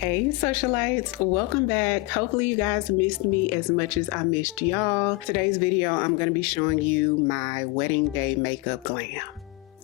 Hey socialites, welcome back. Hopefully you guys missed me as much as I missed y'all. Today's video I'm going to be showing you my wedding day makeup glam.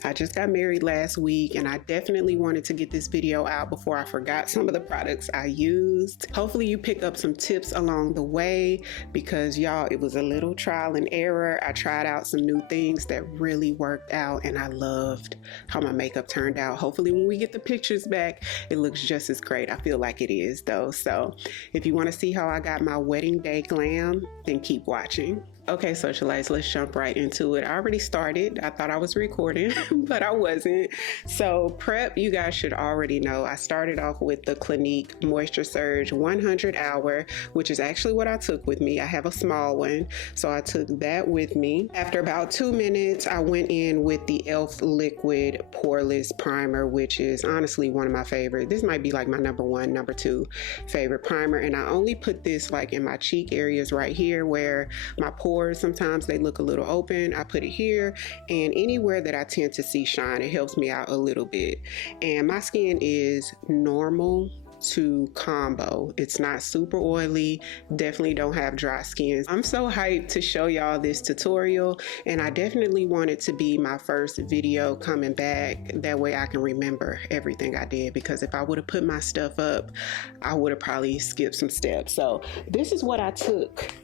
I just got married last week and I definitely wanted to get this video out before I forgot some of the products I used. Hopefully you pick up some tips along the way because y'all, it was a little trial and error. I tried out some new things that really worked out and I loved how my makeup turned out. Hopefully when we get the pictures back, it looks just as great. I feel like it is though. So if you want to see how I got my wedding day glam, then keep watching. Okay, socialites, let's jump right into it. I already started. I thought I was recording, but I wasn't. So prep, you guys should already know. I started off with the Clinique Moisture Surge 100 Hour, which is actually what I took with me. I have a small one, so I took that with me. After about 2 minutes, I went in with the e.l.f. Liquid Poreless Primer, which is honestly one of my favorites. This might be like my number one, number two favorite primer, and I only put this like in my cheek areas right here where my pores sometimes they look a little open. I put it here and anywhere that I tend to see shine, it helps me out a little bit. And my skin is normal to combo. It's not super oily, definitely don't have dry skin. I'm so hyped to show y'all this tutorial, and I definitely want it to be my first video coming back. That way I can remember everything I did, because if I would have put my stuff up, I would have probably skipped some steps. So this is what I took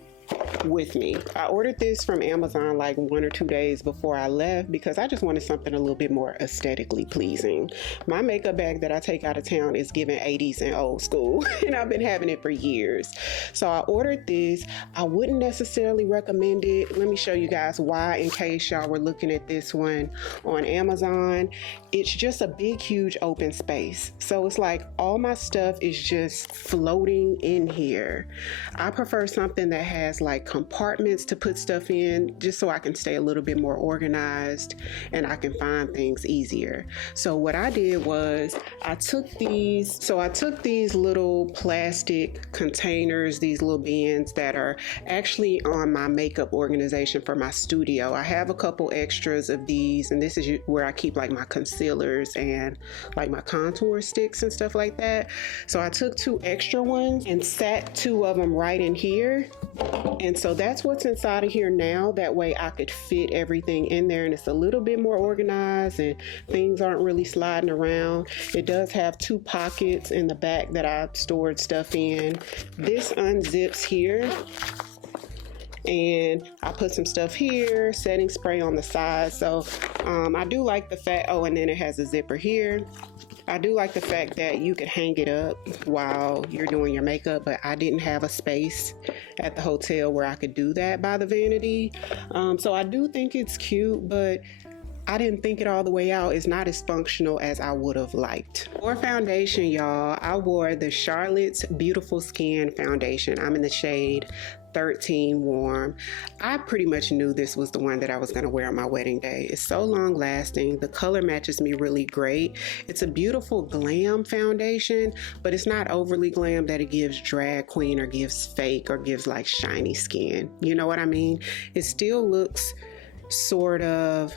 with me. I ordered this from Amazon like 1 or 2 days before I left because I just wanted something a little bit more aesthetically pleasing. My makeup bag that I take out of town is given 80s and old school and I've been having it for years. So I ordered this. I wouldn't necessarily recommend it. Let me show you guys why in case y'all were looking at this one on Amazon. It's just a big huge open space. So it's like all my stuff is just floating in here. I prefer something that has like compartments to put stuff in, just so I can stay a little bit more organized and I can find things easier. So what I did was I took these little plastic containers, these little bins that are actually on my makeup organization for my studio. I have a couple extras of these, and this is where I keep like my concealers and like my contour sticks and stuff like that. So I took 2 extra ones and sat 2 of them right in here. And so that's what's inside of here now. That way I could fit everything in there and it's a little bit more organized and things aren't really sliding around. It does have 2 pockets in the back that I stored stuff in. This unzips here. And I put some stuff here, setting spray on the side. So I do like the fact, oh, and then it has a zipper here. I do like the fact that you could hang it up while you're doing your makeup, but I didn't have a space at the hotel where I could do that by the vanity. So I do think it's cute, but I didn't think it all the way out. It's not as functional as I would have liked. For foundation, y'all, I wore the Charlotte's Beautiful Skin foundation. I'm in the shade 13 Warm. I pretty much knew this was the one that I was going to wear on my wedding day. It's so long lasting. The color matches me really great. It's a beautiful glam foundation, but it's not overly glam that it gives drag queen or gives fake or gives like shiny skin. You know what I mean? It still looks sort of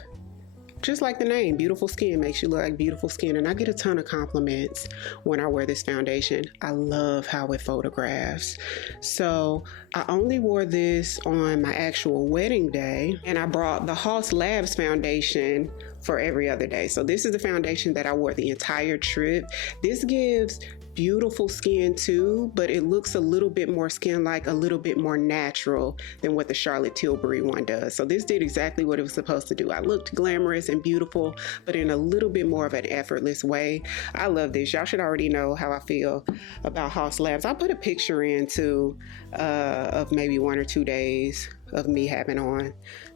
just like the name, beautiful skin makes you look like beautiful skin. And I get a ton of compliments when I wear this foundation. I love how it photographs. So I only wore this on my actual wedding day, and I brought the Haus Labs foundation for every other day. So this is the foundation that I wore the entire trip. This gives beautiful skin too, but it looks a little bit more skin-like, a little bit more natural than what the Charlotte Tilbury one does. So this did exactly what it was supposed to do. I looked glamorous and beautiful, but in a little bit more of an effortless way. I love this. Y'all should already know how I feel about Haus Labs. I'll put a picture in too of maybe 1 or 2 days of me having on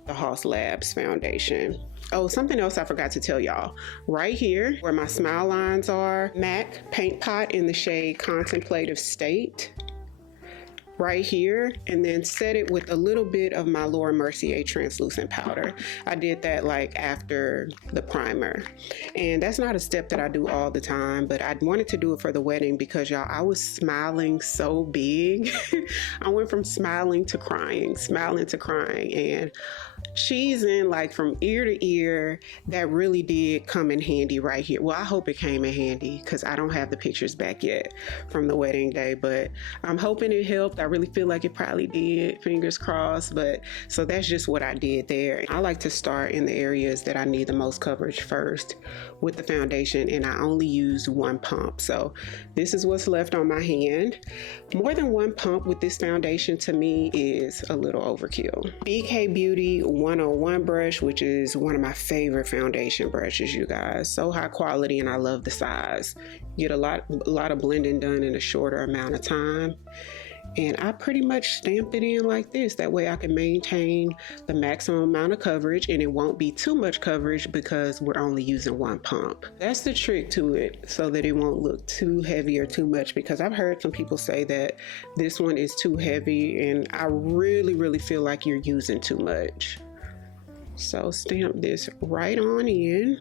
the Haus Labs foundation. Oh, something else I forgot to tell y'all. Right here where my smile lines are, MAC Paint Pot in the shade Contemplative State. right here and then set it with a little bit of my Laura Mercier translucent powder. I did that like after the primer, and that's not a step that I do all the time, but I wanted to do it for the wedding because y'all, I was smiling so big. I went from smiling to crying, and cheesing like from ear to ear. That really did come in handy right here. Well, I hope it came in handy because I don't have the pictures back yet from the wedding day, but I'm hoping it helped. I really feel like it probably did, fingers crossed. But so that's just what I did there. I like to start in the areas that I need the most coverage first with the foundation, and I only used one pump. So this is what's left on my hand. More than one pump with this foundation to me is a little overkill. BK Beauty 101 brush, which is one of my favorite foundation brushes, you guys. So high quality, and I love the size. You get a lot of blending done in a shorter amount of time. And I pretty much stamped it in like this. That way I can maintain the maximum amount of coverage, and it won't be too much coverage because we're only using one pump. That's the trick to it, so that it won't look too heavy or too much, because I've heard some people say that this one is too heavy, and I really feel like you're using too much. So stamp this right on in.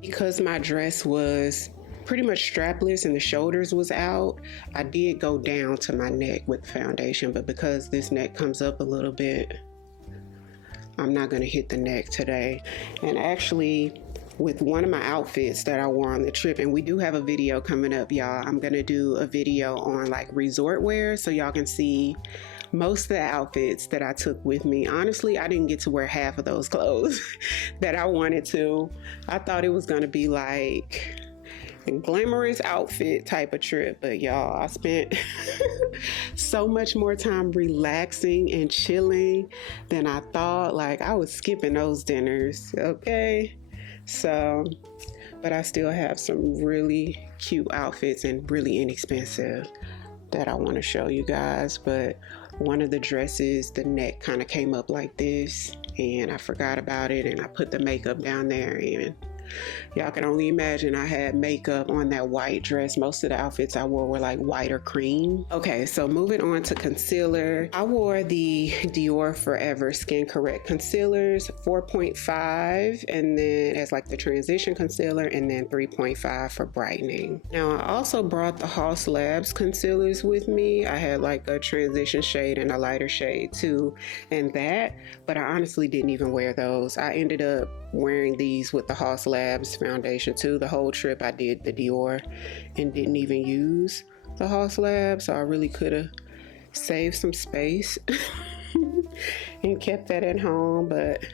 Because my dress was pretty much strapless and the shoulders was out, I did go down to my neck with the foundation, but because this neck comes up a little bit, I'm not gonna hit the neck today. And actually, with one of my outfits that I wore on the trip, and we do have a video coming up, y'all. I'm gonna do a video on like resort wear, so y'all can see most of the outfits that I took with me. Honestly, I didn't get to wear half of those clothes that I wanted to. I thought it was gonna be like a glamorous outfit type of trip, but y'all, I spent so much more time relaxing and chilling than I thought. Like, I was skipping those dinners, okay? So, but I still have some really cute outfits and really inexpensive that I want to show you guys. But one of the dresses, the neck kind of came up like this, and I forgot about it, and I put the makeup down there, and y'all can only imagine I had makeup on that white dress. Most of the outfits I wore were like white or cream. Okay, so moving on to concealer. I wore the Dior Forever Skin Correct concealers, 4.5, and then as like the transition concealer, and then 3.5 for brightening. Now I also brought the Haus Labs concealers with me. I had like a transition shade and a lighter shade too, and that, but I honestly didn't even wear those. I ended up wearing these with the Haus Labs foundation too. The whole trip I did the Dior and didn't even use the Haus Labs, so I really could have saved some space and kept that at home, but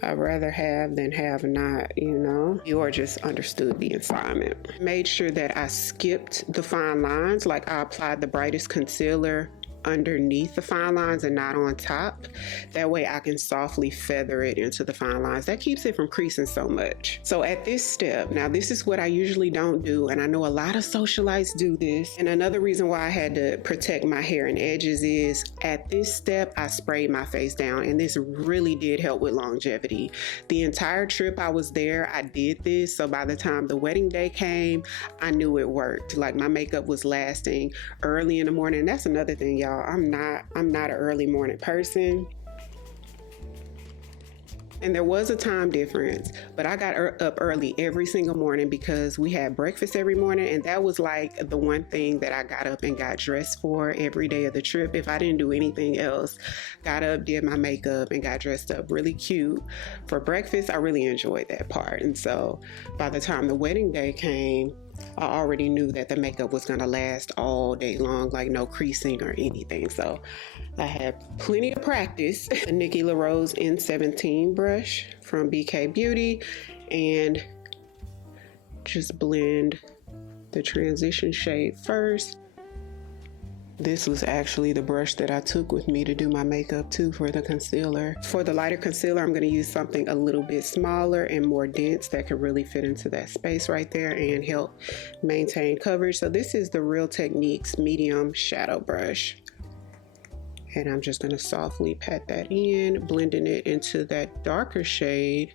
I'd rather have than have not, you know. Dior just understood the assignment. Made sure that I skipped the fine lines, like I applied the brightest concealer underneath the fine lines and not on top. That way I can softly feather it into the fine lines. That keeps it from creasing so much. So at this step, now this is what I usually don't do, and I know a lot of socialites do this, and another reason why I had to protect my hair and edges is at this step I sprayed my face down, and this really did help with longevity. The entire trip I was there, I did this, so by the time the wedding day came, I knew it worked. Like, my makeup was lasting early in the morning. And that's another thing, y'all. I'm not an early morning person. And there was a time difference, but I got up early every single morning because we had breakfast every morning, and that was like the one thing that I got up and got dressed for every day of the trip. If I didn't do anything else, got up, did my makeup, and got dressed up really cute for breakfast. I really enjoyed that part. And so by the time the wedding day came, I already knew that the makeup was gonna last all day long, like no creasing or anything. So I had plenty of practice. The Nikki LaRose N17 brush from BK Beauty, and just blend the transition shade first. This was actually the brush that I took with me to do my makeup too for the concealer. For the lighter concealer, I'm going to use something a little bit smaller and more dense that could really fit into that space right there and help maintain coverage. So this is the Real Techniques medium shadow brush. And I'm just going to softly pat that in, blending it into that darker shade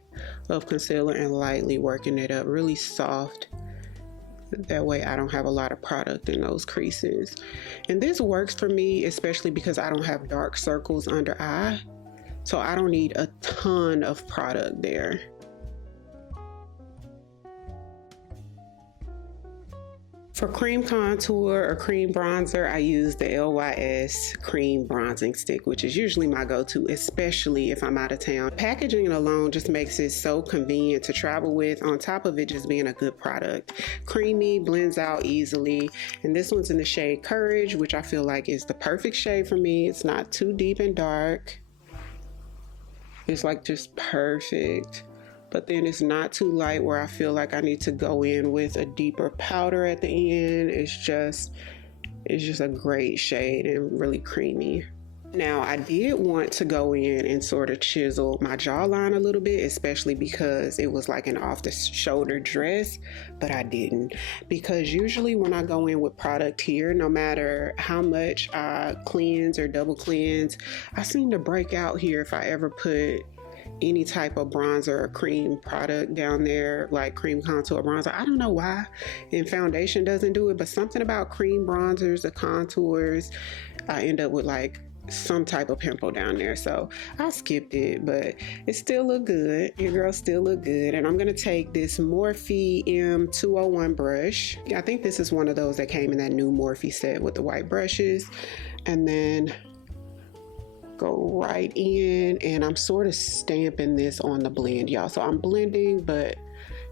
of concealer and lightly working it up really soft That way I don't have a lot of product in those creases. And this works for me, especially because I don't have dark circles under eye. So I don't need a ton of product there. For cream contour or cream bronzer, I use the LYS cream bronzing stick, which is usually my go-to, especially if I'm out of town. Packaging alone just makes it so convenient to travel with, on top of it just being a good product. Creamy, blends out easily, and this one's in the shade Courage, which I feel like is the perfect shade for me. It's not too deep and dark. It's like just perfect. But then it's not too light where I feel like I need to go in with a deeper powder at the end. It's just a great shade and really creamy. Now, I did want to go in and sort of chisel my jawline a little bit, especially because it was like an off the shoulder dress, but I didn't. Because usually when I go in with product here, no matter how much I cleanse or double cleanse, I seem to break out here if I ever put any type of bronzer or cream product down there, like cream contour bronzer. I don't know why, and foundation doesn't do it, but something about cream bronzers, the contours, I end up with like some type of pimple down there. So I skipped it, but it still look good. Your girl still look good. And I'm gonna take this Morphe M201 brush. I think this is one of those that came in that new Morphe set with the white brushes, and then go right in, and I'm sort of stamping this on the blend, y'all. So I'm blending, but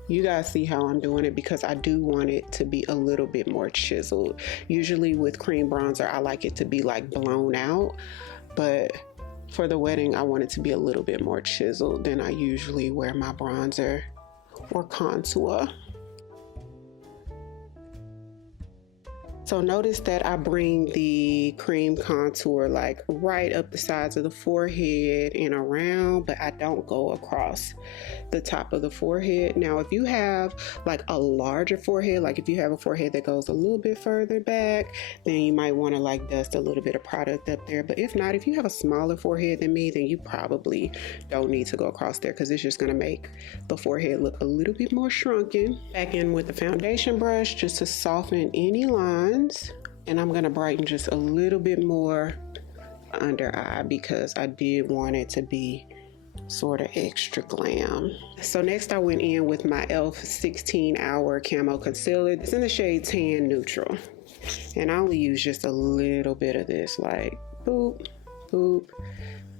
you guys see how I'm doing it because I do want it to be a little bit more chiseled. Usually with cream bronzer, I like it to be like blown out, but for the wedding, I want it to be a little bit more chiseled than I usually wear my bronzer or contour. So notice that I bring the cream contour like right up the sides of the forehead and around, but I don't go across the top of the forehead. Now, if you have like a larger forehead, like if you have a forehead that goes a little bit further back, then you might want to like dust a little bit of product up there. But if not, if you have a smaller forehead than me, then you probably don't need to go across there because it's just going to make the forehead look a little bit more shrunken. Back in with the foundation brush just to soften any lines. And I'm gonna brighten just a little bit more under eye because I did want it to be sort of extra glam. So next I went in with my e.l.f. 16-hour camo concealer. It's in the shade Tan Neutral. And I only use just a little bit of this, like boop, boop.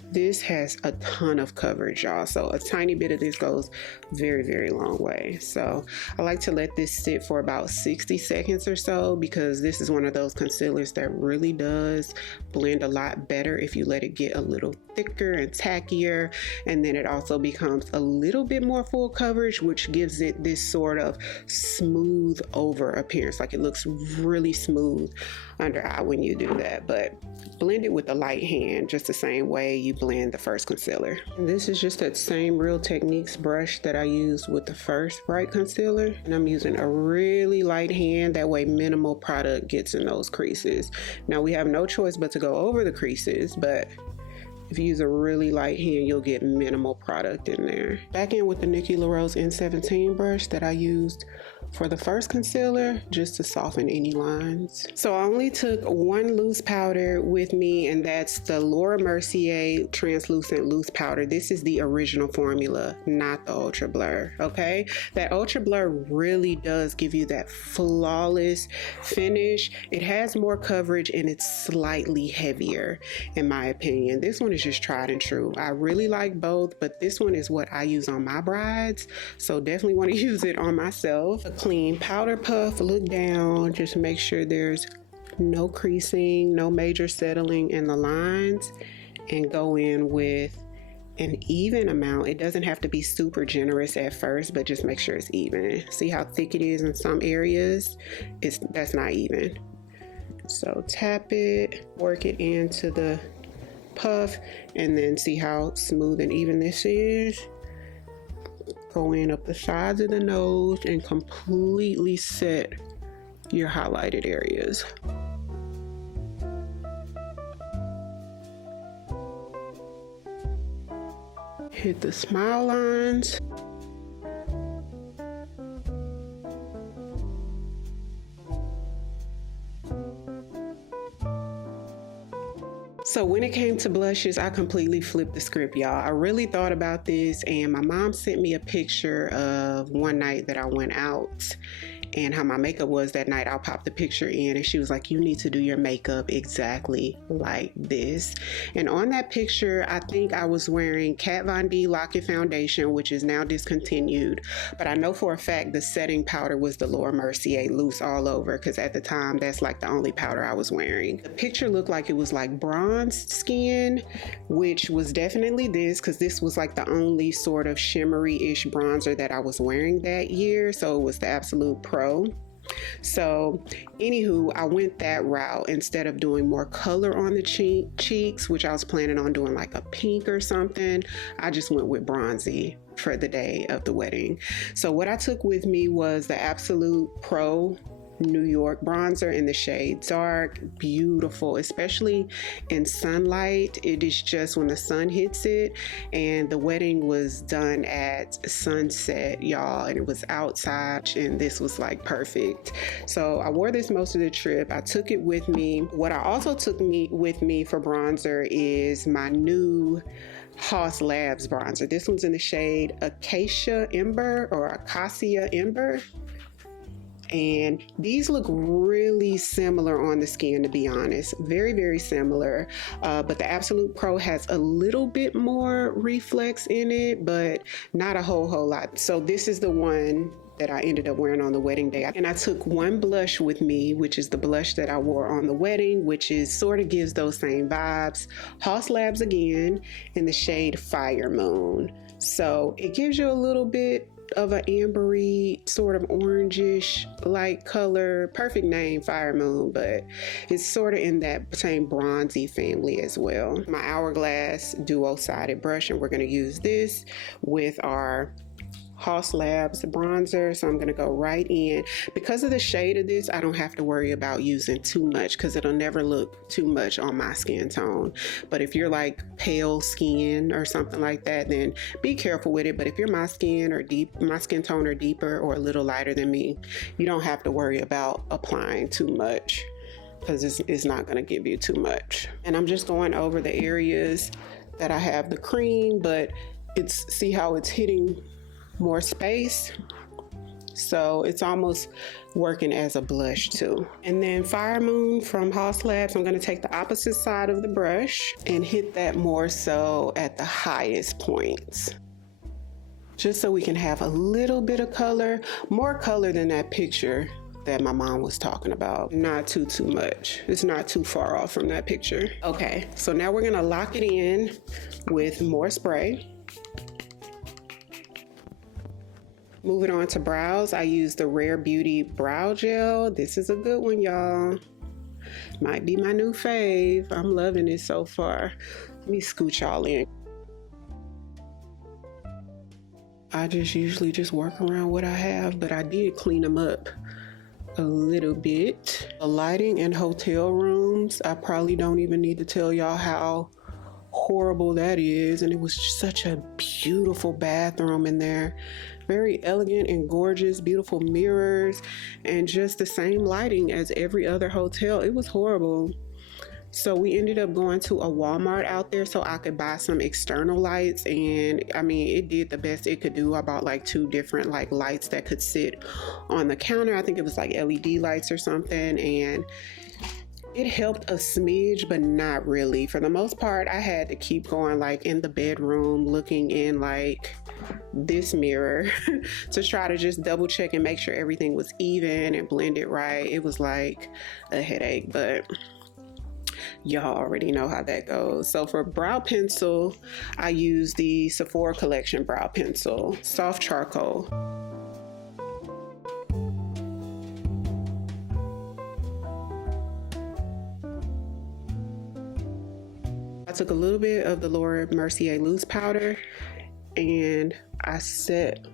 This has a ton of coverage, y'all, so a tiny bit of this goes very, very long way. So I like to let this sit for about 60 seconds or so because this is one of those concealers that really does blend a lot better if you let it get a little thicker and tackier, and then it also becomes a little bit more full coverage, which gives it this sort of smooth over appearance. Like it looks really smooth under eye when you do that, but blend it with a light hand just the same way you blend the first concealer. And this is just that same Real Techniques brush that I used with the first bright concealer, and I'm using a really light hand, that way minimal product gets in those creases. Now we have no choice but to go over the creases, but if you use a really light hand, you'll get minimal product in there. Back in with the Nikki LaRose N17 brush that I used for the first concealer, just to soften any lines. So I only took one loose powder with me, and that's the Laura Mercier translucent loose powder. This is the original formula, not the Ultra Blur, okay? That Ultra Blur really does give you that flawless finish. It has more coverage and it's slightly heavier in my opinion. This one is just tried and true. I really like both, but this one is what I use on my brides, so definitely want to use it on myself. A clean powder puff, look down, just make sure there's no creasing, no major settling in the lines, and go in with an even amount. It doesn't have to be super generous at first, but just make sure it's even. See how thick it is in some areas? That's not even. So tap it, work it into the puff, and then see how smooth and even this is. Go in up the sides of the nose and completely set your highlighted areas. Hit the smile lines. So when it came to blushes, I completely flipped the script, y'all. I really thought about this, and my mom sent me a picture of one night that I went out and how my makeup was that night. I'll pop the picture in, and she was like, you need to do your makeup exactly like this. And on that picture, I think I was wearing Kat Von D Lock-It foundation, which is now discontinued, but I know for a fact the setting powder was the Laura Mercier loose all over, because at the time that's like the only powder I was wearing. The picture looked like it was like bronzed skin, which was definitely this, because this was like the only sort of shimmery-ish bronzer that I was wearing that year, so it was the Absolute Pro. So anywho, I went that route instead of doing more color on the cheeks, which I was planning on doing like a pink or something. I just went with bronzy for the day of the wedding. So what I took with me was the Absolute Pro New York bronzer in the shade Dark. Beautiful, especially in sunlight. It is just when the sun hits it, and the wedding was done at sunset, y'all, and it was outside, and this was like perfect. So I wore this most of the trip. I took it with me. What I also took with me for bronzer is my new Haus Labs bronzer. This one's in the shade Acacia Ember or Acacia Ember. And these look really similar on the skin, to be honest. Very, very similar. But the Absolute Pro has a little bit more reflex in it, but not a whole lot. So this is the one that I ended up wearing on the wedding day. And I took one blush with me, which is the blush that I wore on the wedding, which is sort of gives those same vibes. Haus Labs again in the shade Fire Moon. So it gives you a little bit of an ambery, sort of orangish light color. Perfect name, Fire Moon, but it's sort of in that same bronzy family as well. My Hourglass duo-sided brush, and we're going to use this with our Haus Labs bronzer. So I'm going to go right in. Because of the shade of this, I don't have to worry about using too much, because it'll never look too much on my skin tone. But if you're like pale skin or something like that, then be careful with it. But if you're my skin tone or deeper or a little lighter than me, you don't have to worry about applying too much, because it's not going to give you too much. And I'm just going over the areas that I have the cream, but see how it's hitting more space, so it's almost working as a blush too. And then Fire Moon from Haus Labs, I'm going to take the opposite side of the brush and hit that more so at the highest points, just so we can have a little bit of color, more color than that picture that my mom was talking about. Not too much. It's not too far off from that picture. Okay, so now we're gonna lock it in with more spray. Moving on to brows, I use the Rare Beauty Brow Gel. This is a good one, y'all. Might be my new fave. I'm loving it so far. Let me scooch y'all in. I usually just work around what I have, but I did clean them up a little bit. The lighting in hotel rooms, I probably don't even need to tell y'all how horrible that is. And it was just such a beautiful bathroom in there. Very elegant and gorgeous, beautiful mirrors, and just the same lighting as every other hotel. It was horrible. So we ended up going to a Walmart out there so I could buy some external lights, and I mean, it did the best it could do. I bought like 2 different like lights that could sit on the counter. I think it was like LED lights or something, and it helped a smidge, but not really. For the most part, I had to keep going like in the bedroom, looking in like this mirror to try to just double check and make sure everything was even and blended right. It was like a headache, but y'all already know how that goes. So for brow pencil, I use the Sephora Collection brow pencil, soft charcoal. I took a little bit of the Laura Mercier loose powder and I set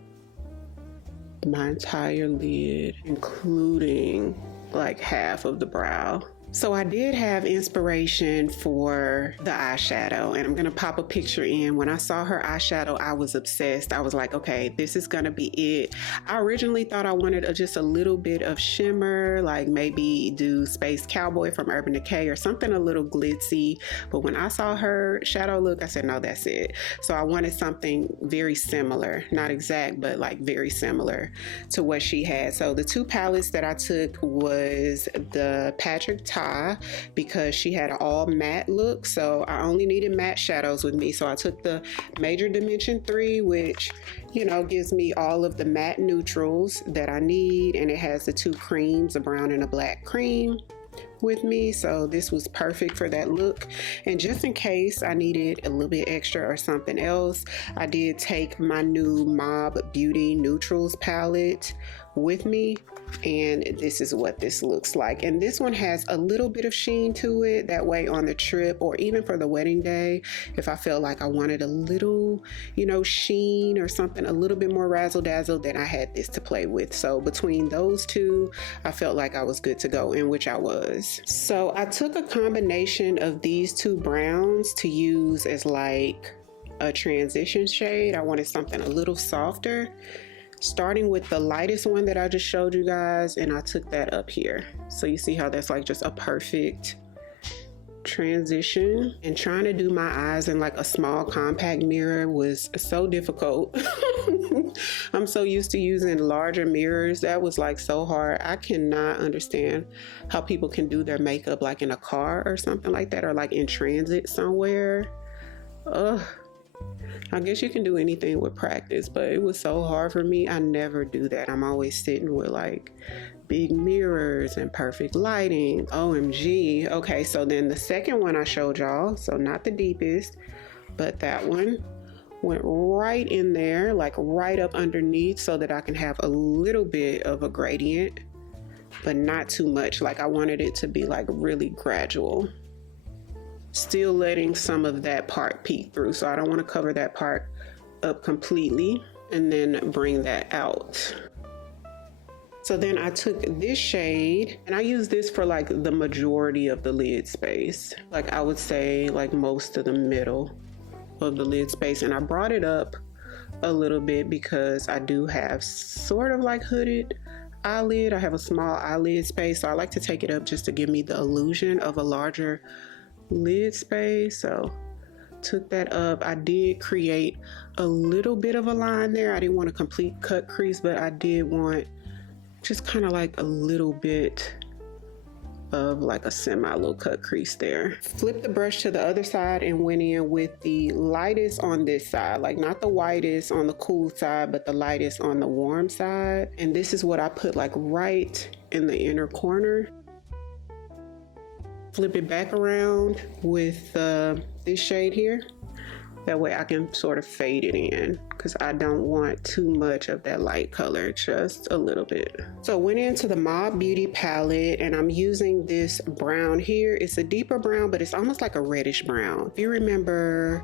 my entire lid, including like half of the brow. So I did have inspiration for the eyeshadow, and I'm gonna pop a picture in. When I saw her eyeshadow, I was obsessed. I was like, okay, this is gonna be it. I originally thought I wanted just a little bit of shimmer, like maybe do Space Cowboy from Urban Decay or something a little glitzy. But when I saw her shadow look, I said, no, that's it. So I wanted something very similar, not exact, but like very similar to what she had. So the two palettes that I took was the Patrick Ta, because she had an all matte look, so I only needed matte shadows with me. So I took the Major Dimension 3, which, you know, gives me all of the matte neutrals that I need, and it has the two creams, a brown and a black cream, with me. So this was perfect for that look. And just in case I needed a little bit extra or something else, I did take my new Mob Beauty Neutrals palette with me, and this is what this looks like. And this one has a little bit of sheen to it, that way on the trip or even for the wedding day, if I felt like I wanted a little, you know, sheen or something a little bit more razzle dazzle, then I had this to play with. So between those two, I felt like I was good to go, in which I was. So I took a combination of these two browns to use as like a transition shade. I wanted something a little softer, starting with the lightest one that I just showed you guys, and I took that up here. So you see how that's like just a perfect transition. And trying to do my eyes in like a small compact mirror was so difficult. I'm so used to using larger mirrors. That was like so hard. I cannot understand how people can do their makeup like in a car or something like that, or like in transit somewhere. Ugh. I guess you can do anything with practice, but it was so hard for me. I never do that. I'm always sitting with like big mirrors and perfect lighting. OMG. Okay, so then the second one I showed y'all, so not the deepest, but that one went right in there, like right up underneath, so that I can have a little bit of a gradient, but not too much. Like I wanted it to be like really gradual, still letting some of that part peek through. So I don't want to cover that part up completely and then bring that out. So then I took this shade, and I use this for like the majority of the lid space. Like I would say like most of the middle of the lid space. And I brought it up a little bit because I do have sort of like hooded eyelid. I have a small eyelid space, so I like to take it up just to give me the illusion of a larger lid space. So took that up. I did create a little bit of a line there. I didn't want a complete cut crease, but I did want just kind of like a little bit of like a semi low cut crease there. Flipped the brush to the other side and went in with the lightest on this side, like not the whitest on the cool side, but the lightest on the warm side. And this is what I put like right in the inner corner. Flip it back around with this shade here. That way I can sort of fade it in, because I don't want too much of that light color, just a little bit. So I went into the Mob Beauty palette, and I'm using this brown here. It's a deeper brown, but it's almost like a reddish brown. If you remember,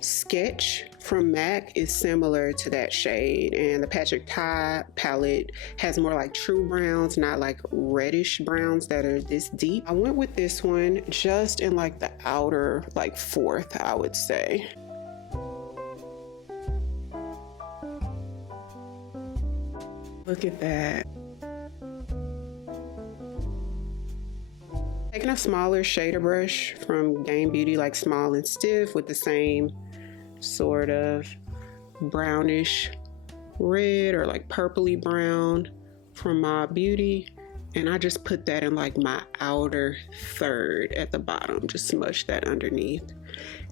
Sketch from MAC is similar to that shade, and the Patrick Ta palette has more like true browns, not like reddish browns that are this deep. I went with this one just in like the outer like fourth, I would say. Look at that. Taking a smaller shader brush from Game Beauty, like small and stiff, with the same sort of brownish red or like purpley brown from Mob Beauty, and I just put that in like my outer third at the bottom, just smush that underneath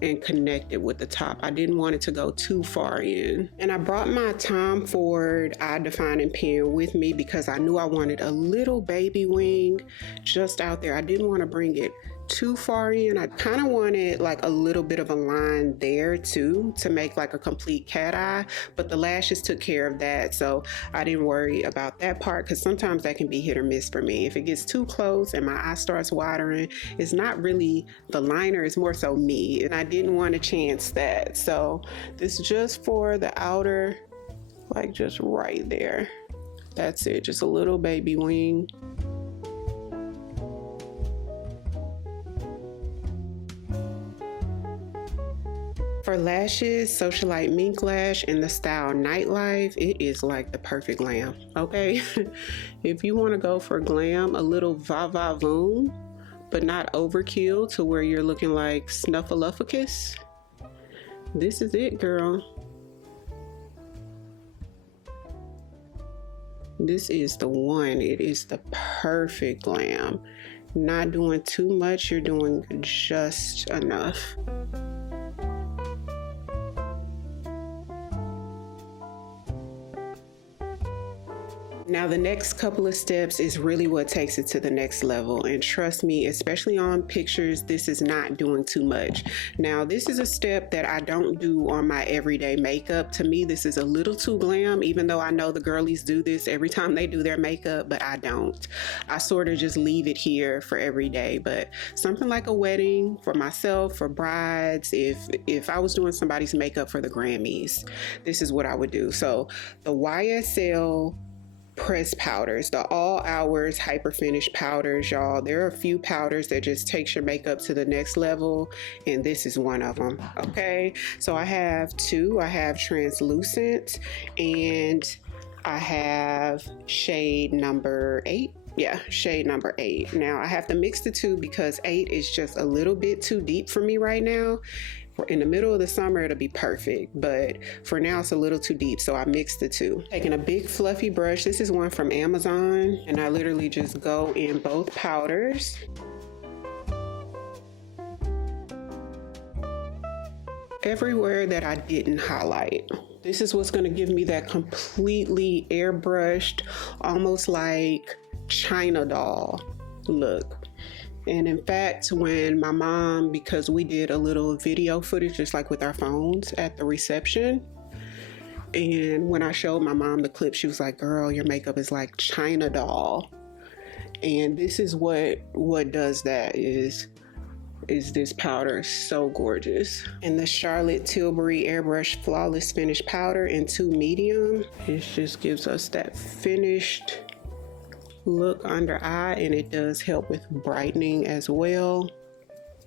and connect it with the top. I didn't want it to go too far in. And I brought my Tom Ford eye defining pen with me because I knew I wanted a little baby wing just out there. I didn't want to bring it too far in. I kind of wanted like a little bit of a line there too, to make like a complete cat eye, but the lashes took care of that, so I didn't worry about that part, because sometimes that can be hit or miss for me. If it gets too close and my eye starts watering, it's not really the liner, it's more so me, and I didn't want to chance that. So this is just for the outer, like just right there. That's it, just a little baby wing. For lashes, Socialite Mink Lash in the style Nightlife. It is like the perfect glam, okay? If you want to go for glam, a little va-va-voom, but not overkill to where you're looking like Snuffleupagus, this is it, girl. This is the one. It is the perfect glam. Not doing too much, you're doing just enough. Now the next couple of steps is really what takes it to the next level, and trust me, especially on pictures, this is not doing too much. Now this is a step that I don't do on my everyday makeup. To me, this is a little too glam, even though I know the girlies do this every time they do their makeup, but I don't. I sort of just leave it here for every day. But something like a wedding, for myself, for brides, if I was doing somebody's makeup for the Grammys, this is what I would do. So the YSL press powders, the all hours hyper finish powders, y'all. There are a few powders that just takes your makeup to the next level, and this is one of them. Okay, so I have two. I have translucent and I have shade number 8. Yeah, shade number 8. Now I have to mix the two because 8 is just a little bit too deep for me right now. In the middle of the summer, it'll be perfect, but for now it's a little too deep, so I mixed the two. Taking a big fluffy brush, this is one from Amazon, and I literally just go in both powders. Everywhere that I didn't highlight. This is what's gonna give me that completely airbrushed, almost like China doll look. And in fact, when my mom, because we did a little video footage just like with our phones at the reception, and when I showed my mom the clip, she was like, girl, your makeup is like China doll. And this is what does that is this powder. So gorgeous. And the Charlotte Tilbury Airbrush Flawless Finish Powder in 2 medium. It just gives us that finished look under eye, and it does help with brightening as well.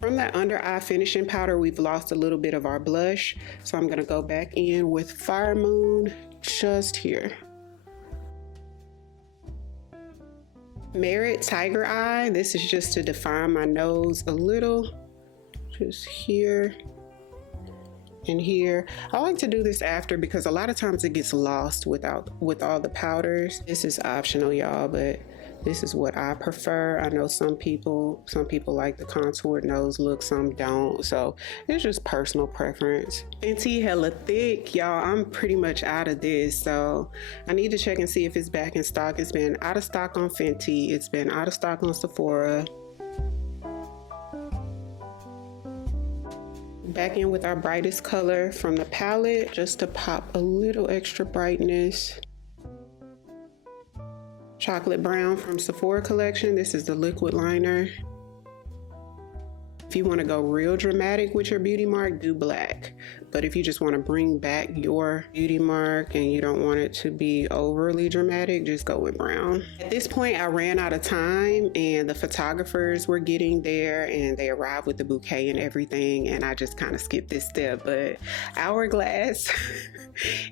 From that under eye finishing powder, we've lost a little bit of our blush, so I'm going to go back in with Fire Moon just here. Merit Tiger Eye, this is just to define my nose a little, just here and here. I like to do this after because a lot of times it gets lost with all the powders. This is optional, y'all, but this is what I prefer. I know some people like the contoured nose look, some don't, so it's just personal preference. Fenty hella thick, y'all. I'm pretty much out of this, so I need to check and see if it's back in stock. It's been out of stock on Fenty, it's been out of stock on Sephora. Back in with our brightest color from the palette, just to pop a little extra brightness. Chocolate Brown from Sephora collection. This is the liquid liner. If you want to go real dramatic with your beauty mark, do black. But if you just want to bring back your beauty mark and you don't want it to be overly dramatic, just go with brown. At this point, I ran out of time and the photographers were getting there and they arrived with the bouquet and everything, and I just kind of skipped this step. But Hourglass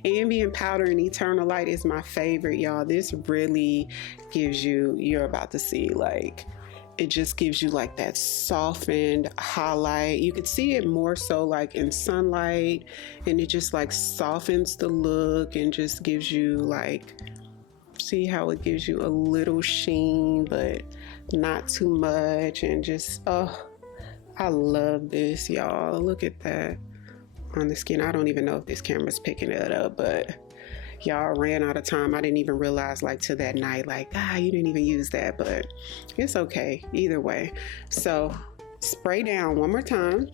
Ambient Powder in Eternal Light is my favorite, y'all. This really gives you, you're about to see, like, it just gives you like that softened highlight. You could see it more so like in sunlight, and it just like softens the look and just gives you like, see how it gives you a little sheen but not too much, and just, oh, I love this, y'all. Look at that on the skin. I don't even know if this camera's picking it up, but y'all, ran out of time. I didn't even realize like to that night, like, you didn't even use that, but it's okay either way. So spray down one more time.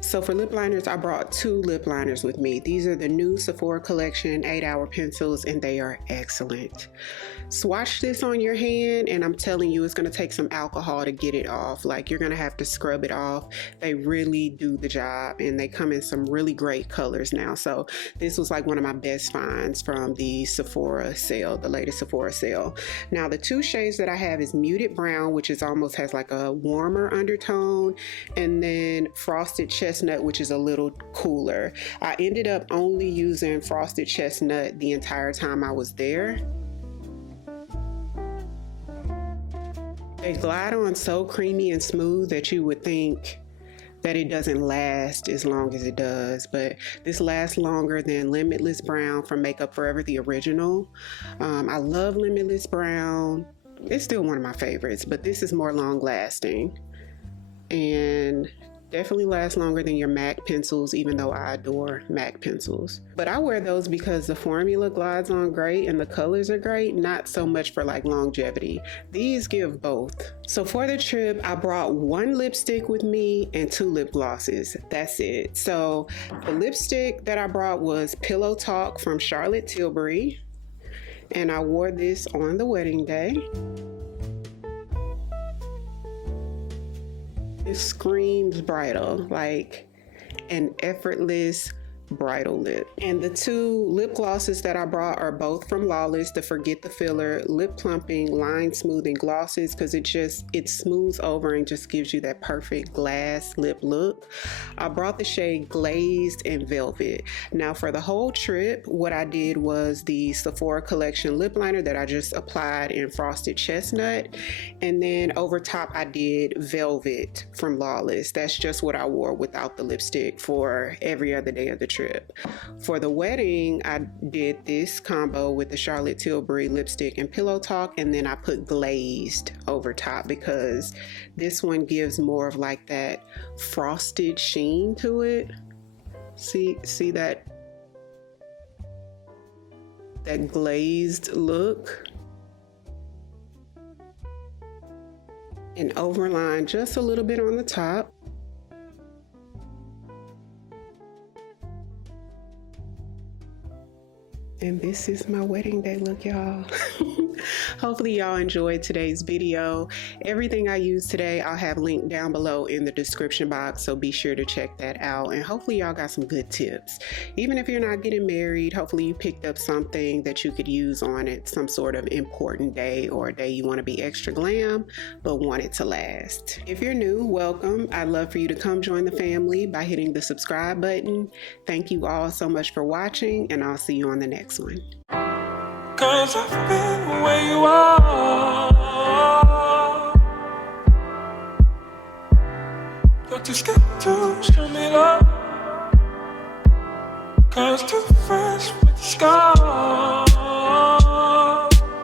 So for lip liners, I brought 2 lip liners with me. These are the new Sephora collection 8-hour pencils, and they are excellent. swatch this on your hand, and I'm telling you, it's going to take some alcohol to get it off. Like, you're going to have to scrub it off. They really do the job, and they come in some really great colors now. So this was like one of my best finds from the Sephora sale, the latest Sephora sale. Now the two shades that I have is Muted Brown, which is almost has like a warmer undertone, and then Frosted Chestnut, which is a little cooler. I ended up only using Frosted Chestnut the entire time I was there. They glide on so creamy and smooth that you would think that it doesn't last as long as it does, but this lasts longer than Limitless Brown from Makeup Forever, the original. I love Limitless Brown. It's still one of my favorites, but this is more long lasting and definitely lasts longer than your MAC pencils, even though I adore MAC pencils. But I wear those because the formula glides on great and the colors are great, not so much for like longevity. These give both. So for the trip, I brought one lipstick with me and 2 lip glosses. That's it. So the lipstick that I brought was Pillow Talk from Charlotte Tilbury, and I wore this on the wedding day. It screams bridal, like an effortless bridal lip. And the 2 lip glosses that I brought are both from Lawless, the Forget the Filler lip plumping line smoothing glosses, because it smooths over and just gives you that perfect glass lip look. I brought the shade Glazed and Velvet. Now for the whole trip, what I did was the Sephora collection lip liner that I just applied in Frosted Chestnut, and then over top I did Velvet from Lawless. That's just what I wore without the lipstick for every other day of the trip. For the wedding, I did this combo with the Charlotte Tilbury lipstick and Pillow Talk, and then I put Glazed over top because this one gives more of like that frosted sheen to it. See that glazed look? And overline just a little bit on the top. And this is my wedding day look, y'all. Hopefully y'all enjoyed today's video. Everything I used today, I'll have linked down below in the description box, so be sure to check that out. And hopefully y'all got some good tips. Even if you're not getting married, hopefully you picked up something that you could use on it, some sort of important day or a day you want to be extra glam, but want it to last. If you're new, welcome. I'd love for you to come join the family by hitting the subscribe button. Thank you all so much for watching, and I'll see you on the next one. 'Cause I've been where you are. You're too scared to show me love. 'Cause too far